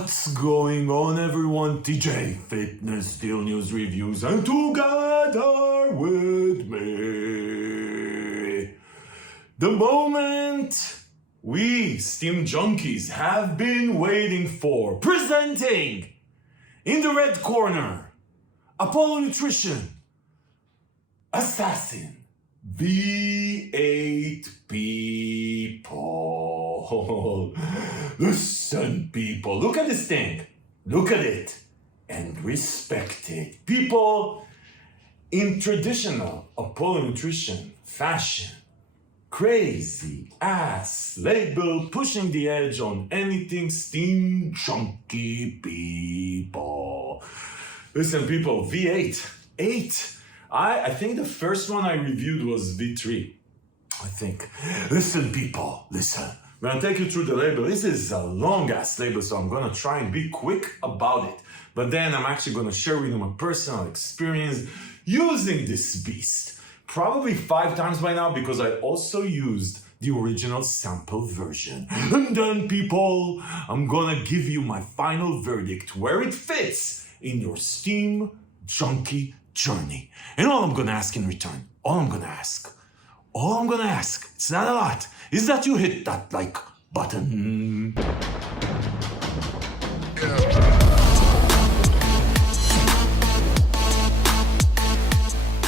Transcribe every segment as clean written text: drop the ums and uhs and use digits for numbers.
What's going on, everyone? TJ Fitness Steel News Reviews, and together with me, the moment we Stim Junkies have been waiting for. Presenting in the red corner, Apollon Nutrition, Assassin, V8 people. Listen, people, look at this thing. Look at it and respect it. People, in traditional Apollon Nutrition fashion, crazy ass label pushing the edge on anything Stim Junkie people. Listen, people, V8, 8. I think the first one I reviewed was V3, I think. Listen, people, listen. I'm gonna take you through the label. This is a long-ass label, so I'm gonna try and be quick about it. But then I'm actually gonna share with you my personal experience using this beast. Probably 5 times by now, because I also used the original sample version. And then, people, I'm gonna give you my final verdict, where it fits in your Stim Junkie journey. And all I'm gonna ask in return, all I'm gonna ask, it's not a lot, is that you hit that like button.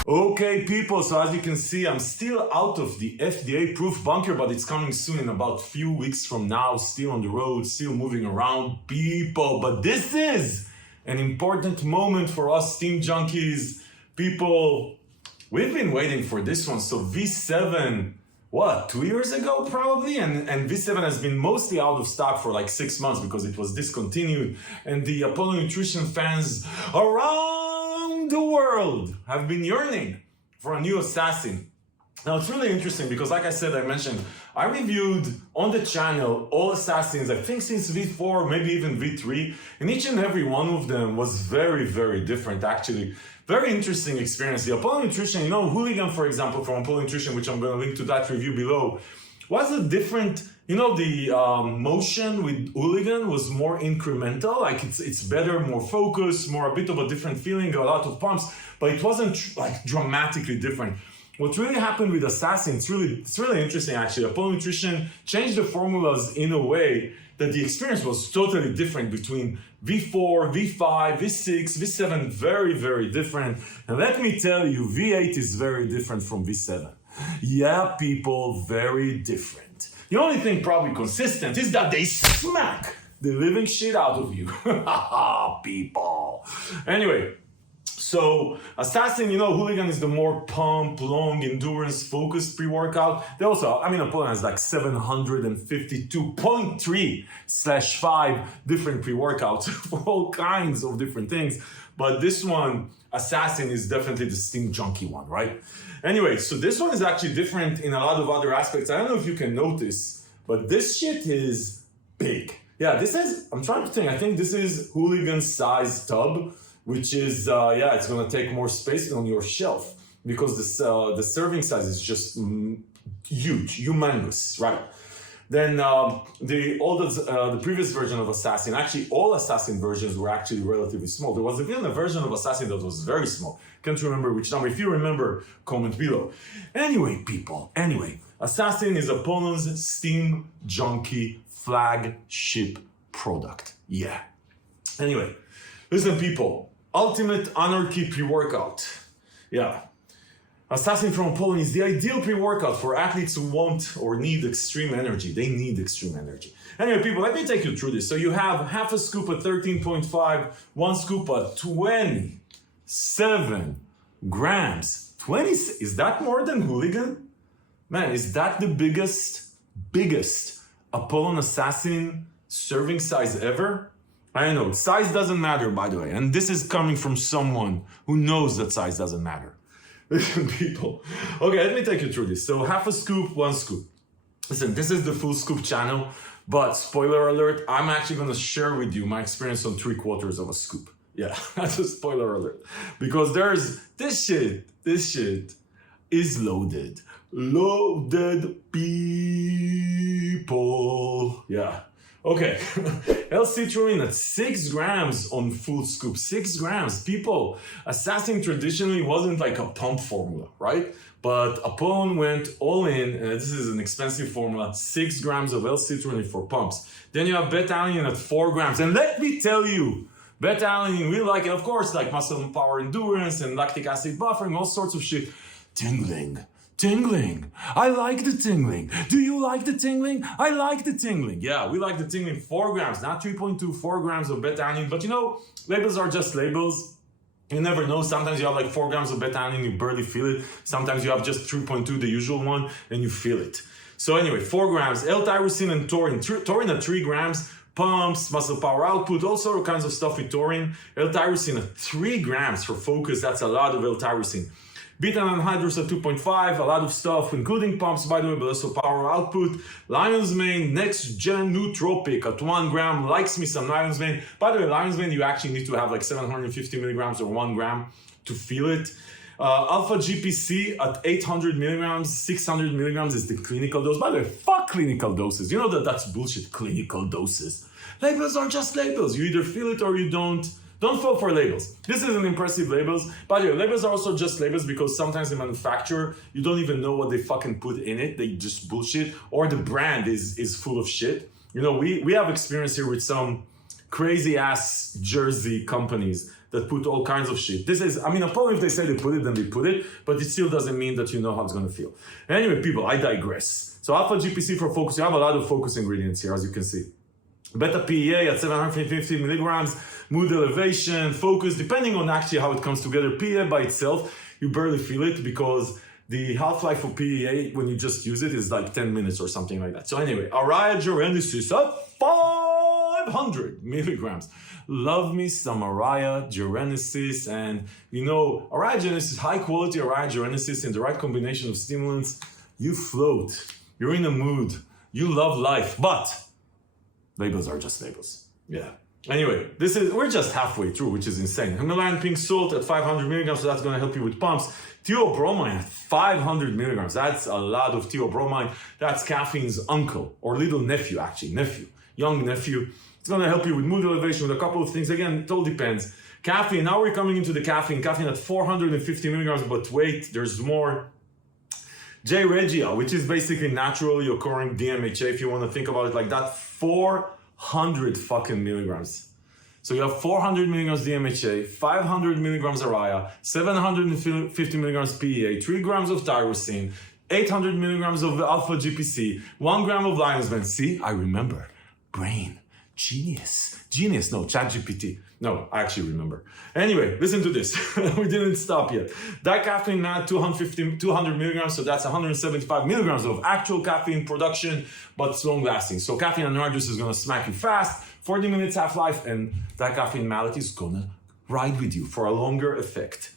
Okay, people, so as you can see, I'm still out of the FDA-proof bunker, but it's coming soon in about a few weeks from now, still on the road, still moving around, people. But this is an important moment for us Stim Junkies. People, we've been waiting for this one. So V7, 2 years ago probably? And V7 has been mostly out of stock for like 6 months because it was discontinued. And the Apollon Nutrition fans around the world have been yearning for a new assassin. Now, it's really interesting because, like I said, I mentioned, I reviewed on the channel all assassins, I think since V4, maybe even V3, and each and every one of them was very, very different, actually. Very interesting experience. The Apollon Nutrition, Hooligan, for example, from Apollon Nutrition, which I'm going to link to that review below, was a different, the motion with Hooligan was more incremental, like it's better, more focused, more a bit of a different feeling, a lot of pumps, but it wasn't like dramatically different. What really happened with Assassin, it's really interesting actually. Apollon Nutrition changed the formulas in a way that the experience was totally different between V4, V5, V6, V7, very, very different. And let me tell you, V8 is very different from V7. Yeah, people, very different. The only thing probably consistent is that they smack the living shit out of you. People. Anyway. So, Assassin, Hooligan is the more pump, long, endurance, focused pre-workout. They also, Apollon has like 752.3/5 different pre-workouts for all kinds of different things. But this one, Assassin, is definitely the Stim Junkie one, right? Anyway, so this one is actually different in a lot of other aspects. I don't know if you can notice, but this shit is big. Yeah, I'm trying to think, I think this is Hooligan size tub, which is, it's going to take more space on your shelf because the serving size is just huge, humongous, right? Then the previous version of Assassin, actually all Assassin versions were actually relatively small. There was even a version of Assassin that was very small. Can't remember which number. If you remember, comment below. Anyway, people, Assassin is Apollon's Stim Junkie flagship product. Yeah. Anyway, listen, people. Ultimate Anarchy pre-workout. Yeah. Assassin from Apollon is the ideal pre-workout for athletes who want or need extreme energy. They need extreme energy. Anyway, people, let me take you through this. So you have half a scoop at 13.5, 1 scoop at 27 grams. 20, is that more than Hooligan? Man, is that the biggest Apollon Assassin serving size ever? I know, size doesn't matter, by the way, and this is coming from someone who knows that size doesn't matter. Listen, people. Okay, let me take you through this. So half a scoop, 1 scoop. Listen, this is the full scoop channel, but spoiler alert, I'm actually going to share with you my experience on 3/4 of a scoop. Yeah, that's a spoiler alert. Because there's this shit is loaded people. Yeah. Okay, L-citrulline at 6 grams on full scoop. 6 grams. People, Assassin traditionally wasn't like a pump formula, right? But Apollon went all in, and this is an expensive formula, 6 grams of L-citrulline for pumps. Then you have beta-alanine at 4 grams. And let me tell you, beta-alanine, we like it, of course, like muscle power endurance and lactic acid buffering, all sorts of shit. Tingling. I like the tingling. Do you like the tingling? I like the tingling. Yeah, we like the tingling. 4 grams, not 3.2, 4 grams of beta-alanine. But you know, labels are just labels. You never know. Sometimes you have like 4 grams of beta-alanine, you barely feel it. Sometimes you have just 3.2, the usual one, and you feel it. So anyway, 4 grams, L-tyrosine and taurine. Taurine at 3 grams, pumps, muscle power output, all sort of kinds of stuff with taurine. L-tyrosine at 3 grams for focus. That's a lot of L-tyrosine. Beta anhydrous at 2.5, a lot of stuff, including pumps, by the way, but also power output. Lion's mane, next gen nootropic at 1 gram, likes me some lion's mane. By the way, lion's mane, you actually need to have like 750 milligrams or 1 gram to feel it. Alpha GPC at 800 milligrams, 600 milligrams is the clinical dose. By the way, fuck clinical doses. You know that's bullshit, clinical doses. Labels are just labels. You either feel it or you don't. Don't fall for labels. This isn't impressive labels. By the way, labels are also just labels because sometimes the manufacturer, you don't even know what they fucking put in it. They just bullshit. Or the brand is full of shit. You know, we have experience here with some crazy ass Jersey companies that put all kinds of shit. This is, I mean, Apollon, if they say they put it, then they put it, but it still doesn't mean that you know how it's gonna feel. Anyway, people, I digress. So alpha GPC for focus, you have a lot of focus ingredients here, as you can see. Beta PEA at 750 milligrams, mood elevation, focus, depending on actually how it comes together. PEA by itself, you barely feel it because the half-life for PEA, when you just use it, is like 10 minutes or something like that. So anyway, Araya Gerenesis at 500 milligrams. Love me some Araya Gerenesis. And you know, Araya Gerenesis, high quality Araya Gerenesis in the right combination of stimulants, you float. You're in a mood. You love life. But labels are just labels. Yeah. Anyway, we're just halfway through, which is insane. Himalayan pink salt at 500 milligrams, so that's going to help you with pumps. Theobromine at 500 milligrams. That's a lot of theobromine. That's caffeine's uncle, or little nephew, actually. Young nephew. It's going to help you with mood elevation, with a couple of things. Again, it all depends. Caffeine, now we're coming into the caffeine. Caffeine at 450 milligrams, but wait, there's more. J. regia, which is basically naturally occurring DMHA, if you want to think about it like that, 400 fucking milligrams. So you have 400 milligrams DMHA, 500 milligrams Araya, 750 milligrams PEA, 3 grams of tyrosine, 800 milligrams of alpha GPC, 1 gram of lion's mane. See, I remember. Brain. Genius. No, ChatGPT. No, I actually remember. Anyway, listen to this. We didn't stop yet. Dicaffeine now 200 milligrams, so that's 175 milligrams of actual caffeine production, but it's long lasting. So caffeine anhydrous is gonna smack you fast, 40 minutes half-life, and dicaffeine malate is gonna ride with you for a longer effect.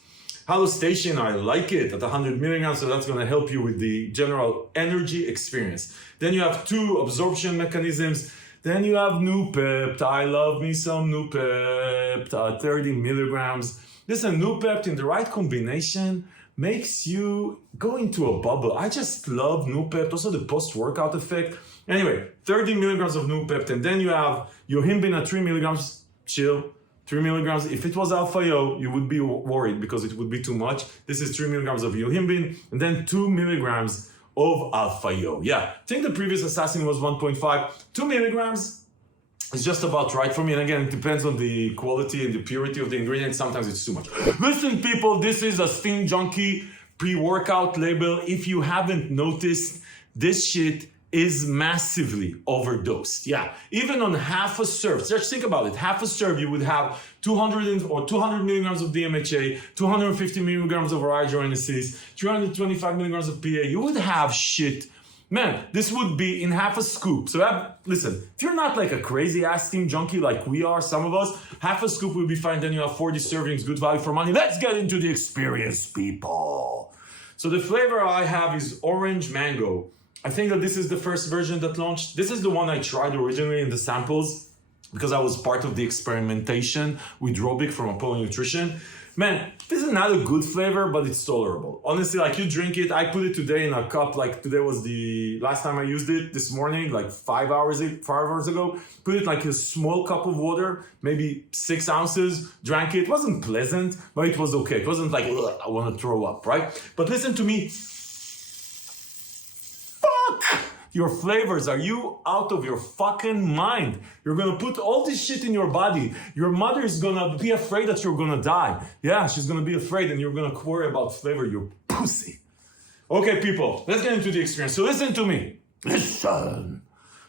Halostation, I like it at 100 milligrams, so that's gonna help you with the general energy experience. Then you have 2 absorption mechanisms. Then you have Noopept. I love me some Noopept, 30 milligrams. Listen, Noopept in the right combination makes you go into a bubble. I just love Noopept, also the post-workout effect. Anyway, 30 milligrams of Noopept, and then you have Yohimbine at 3 milligrams, chill. 3 milligrams. If it was alpha-yo, you would be worried because it would be too much. This is 3 milligrams of Yohimbine, and then 2 milligrams of alpha-yo. Yeah, I think the previous Assassin was 1.5. 2 milligrams is just about right for me. And again, it depends on the quality and the purity of the ingredients. Sometimes it's too much. Listen, people, this is a Stim Junkie pre-workout label. If you haven't noticed, this shit is massively overdosed. Yeah, even on half a serve, just think about it. Half a serve, you would have 200 milligrams of DMHA, 250 milligrams of Araya-Gerenesis, 325 milligrams of PA. You would have shit. Man, this would be in half a scoop. So listen, if you're not like a crazy ass Stim Junkie like we are, some of us, half a scoop will be fine. Then you have 40 servings, good value for money. Let's get into the experience, people. So the flavor I have is orange mango. I think that this is the first version that launched. This is the one I tried originally in the samples. because I was part of the experimentation with Robic from Apollon Nutrition. Man, this is not a good flavor, but it's tolerable. Honestly, like you drink it, I put it today in a cup, like today was the last time I used it, this morning, like 5 hours ago. Put it like a small cup of water, maybe 6 ounces, drank it. It wasn't pleasant, but it was okay. It wasn't like, ugh, I want to throw up, right? But listen to me. Fuck your flavors. Are you out of your fucking mind? You're gonna put all this shit in your body. Your mother is gonna be afraid that you're gonna die. Yeah, she's gonna be afraid and you're gonna worry about flavor, you pussy. Okay, people, let's get into the experience. So listen to me. Listen.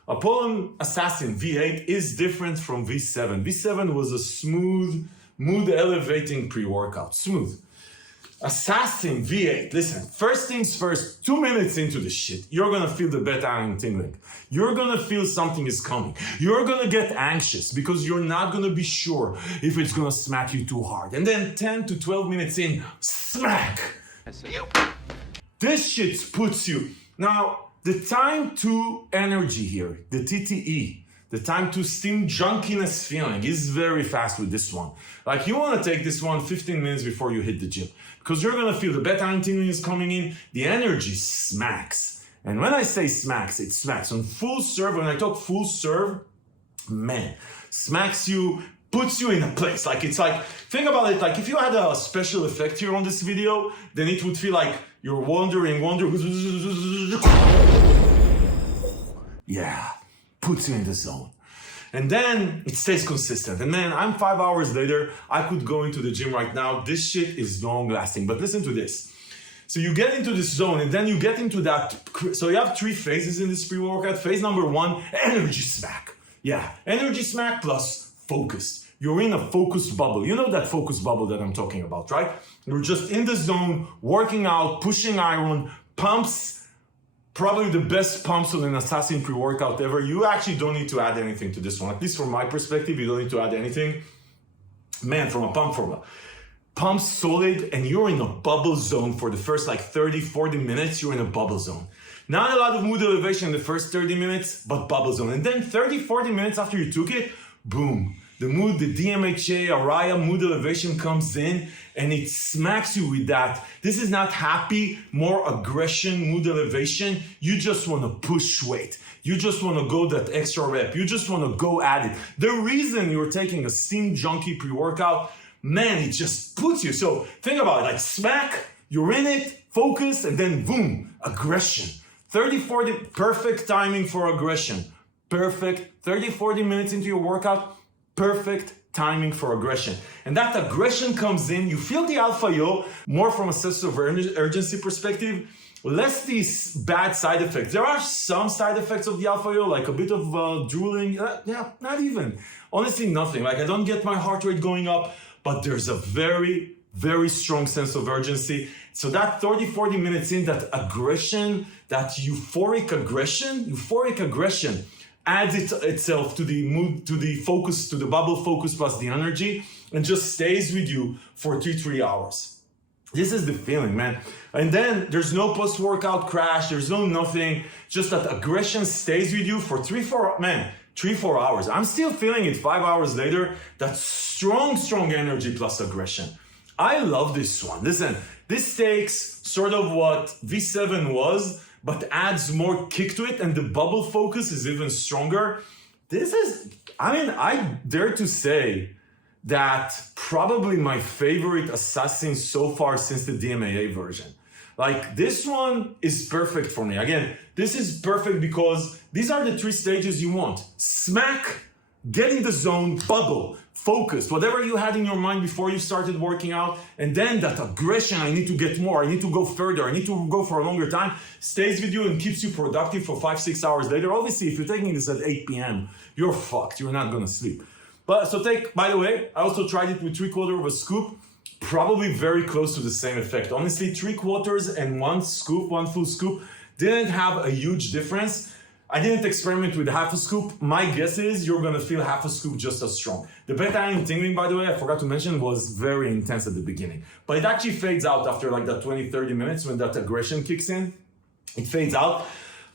Apollon Assassin V8 is different from V7. V7 was a smooth, mood-elevating pre-workout. Smooth. Assassin V8, listen, first things first, 2 minutes into the shit, you're gonna feel the beta iron tingling. You're gonna feel something is coming. You're gonna get anxious because you're not gonna be sure if it's gonna smack you too hard. And then 10 to 12 minutes in, smack! This shit puts you. Now, the time to energy here, the TTE, the time to Stim junkiness feeling is very fast with this one. Like you want to take this one 15 minutes before you hit the gym because you're going to feel the beta iron tingling is coming in, the energy smacks. And when I say smacks, it smacks. On full serve, when I talk full serve, man, smacks you, puts you in a place. Like it's like, think about it, like if you had a special effect here on this video, then it would feel like you're wandering. Yeah. Puts you in the zone. And then it stays consistent. And man, I'm 5 hours later, I could go into the gym right now. This shit is long lasting. But listen to this. So you get into this zone and then you get into that. So you have 3 phases in this pre-workout. Phase number 1, energy smack. Yeah, energy smack plus focused. You're in a focused bubble. You know that focused bubble that I'm talking about, right? You're just in the zone, working out, pushing iron, pumps. Probably the best pumps on an Assassin pre-workout ever. You actually don't need to add anything to this one. At least from my perspective, you don't need to add anything. Man, from a pump formula. Pumps solid and you're in a bubble zone for the first like 30, 40 minutes, you're in a bubble zone. Not a lot of mood elevation in the first 30 minutes, but bubble zone. And then 30, 40 minutes after you took it, boom. The mood, the DMHA, Araya mood elevation comes in and it smacks you with that. This is not happy, more aggression, mood elevation. You just want to push weight. You just want to go that extra rep. You just want to go at it. The reason you're taking a Stim Junkie pre-workout, man, it just puts you. So think about it, like smack, you're in it, focus, and then boom, aggression. 30, 40, perfect timing for aggression. Perfect, 30, 40 minutes into your workout, perfect timing for aggression. And that aggression comes in, you feel the alpha yo, more from a sense of urgency perspective, less these bad side effects. There are some side effects of the alpha yo, like a bit of drooling, yeah, not even. Honestly, nothing. Like I don't get my heart rate going up, but there's a very, very strong sense of urgency. So that 30, 40 minutes in, that aggression, that euphoric aggression, adds itself to the mood, to the focus, to the bubble focus plus the energy, and just stays with you for 3 hours. This is the feeling, man. And then there's no post-workout crash, there's no nothing, just that aggression stays with you for 3-4 hours. I'm still feeling it 5 hours later, that strong energy plus aggression. I love this one. Listen, this takes sort of what V7 was, but adds more kick to it, and the bubble focus is even stronger. This is, I dare to say that probably my favorite Assassin so far since the DMAA version. Like this one is perfect for me. Again, this is perfect because these are the 3 stages you want. Smack, get in the zone, bubble, focus, whatever you had in your mind before you started working out, and then that aggression, I need to get more, I need to go further, I need to go for a longer time, stays with you and keeps you productive for 5-6 hours later. Obviously, if you're taking this at 8 p.m., you're fucked, you're not gonna sleep. But so by the way, I also tried it with 3/4 of a scoop, probably very close to the same effect. Honestly, 3/4 and 1 scoop, 1 full scoop, didn't have a huge difference. I didn't experiment with half a scoop. My guess is you're gonna feel half a scoop just as strong. The beta iron tingling, by the way, I forgot to mention, was very intense at the beginning. But it actually fades out after like that 20-30 minutes when that aggression kicks in. It fades out.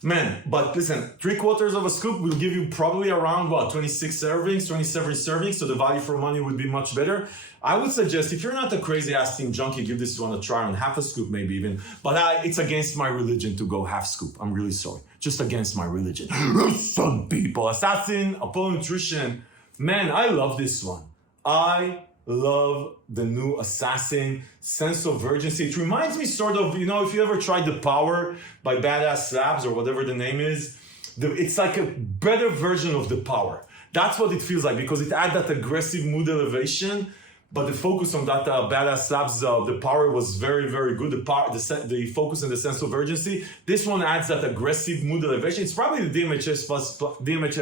Man, but listen, 3/4 of a scoop will give you probably around, 26 servings, 27 servings, so the value for money would be much better. I would suggest, if you're not a crazy-ass Stim junkie, give this one a try on half a scoop maybe even, but it's against my religion to go half scoop. I'm really sorry. Just against my religion. Some people. Assassin, Apollon Nutrition. Man, I love this one. I love the new Assassin sense of urgency. It reminds me sort of, if you ever tried the Power by Badass Slabs or whatever the name is, it's like a better version of the Power. That's what it feels like because it had that aggressive mood elevation, but the focus on that Badass Slabs, the Power was very, very good. The focus and the sense of urgency. This one adds that aggressive mood elevation. It's probably the DMHA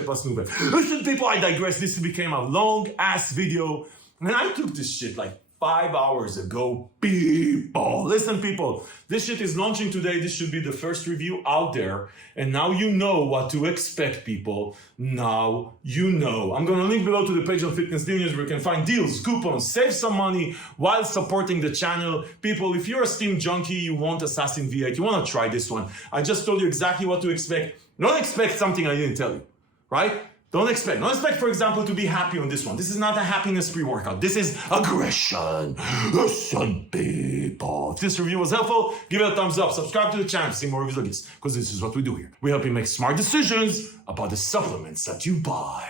plus movement. Listen, people, I digress. This became a long-ass video. And I took this shit like 5 hours ago, people. Listen, people, this shit is launching today. This should be the first review out there. And now you know what to expect, people. Now you know. I'm going to link below to the page on Fitness News where you can find deals, coupons, save some money while supporting the channel. People, if you're a Stim junkie, you want Assassin V8, you want to try this one. I just told you exactly what to expect. Don't expect something I didn't tell you, right? Don't expect, for example, to be happy on this one. This is not a happiness pre-workout. This is aggression. Listen, people. If this review was helpful, give it a thumbs up. Subscribe to the channel to see more reviews like this, because this is what we do here. We help you make smart decisions about the supplements that you buy.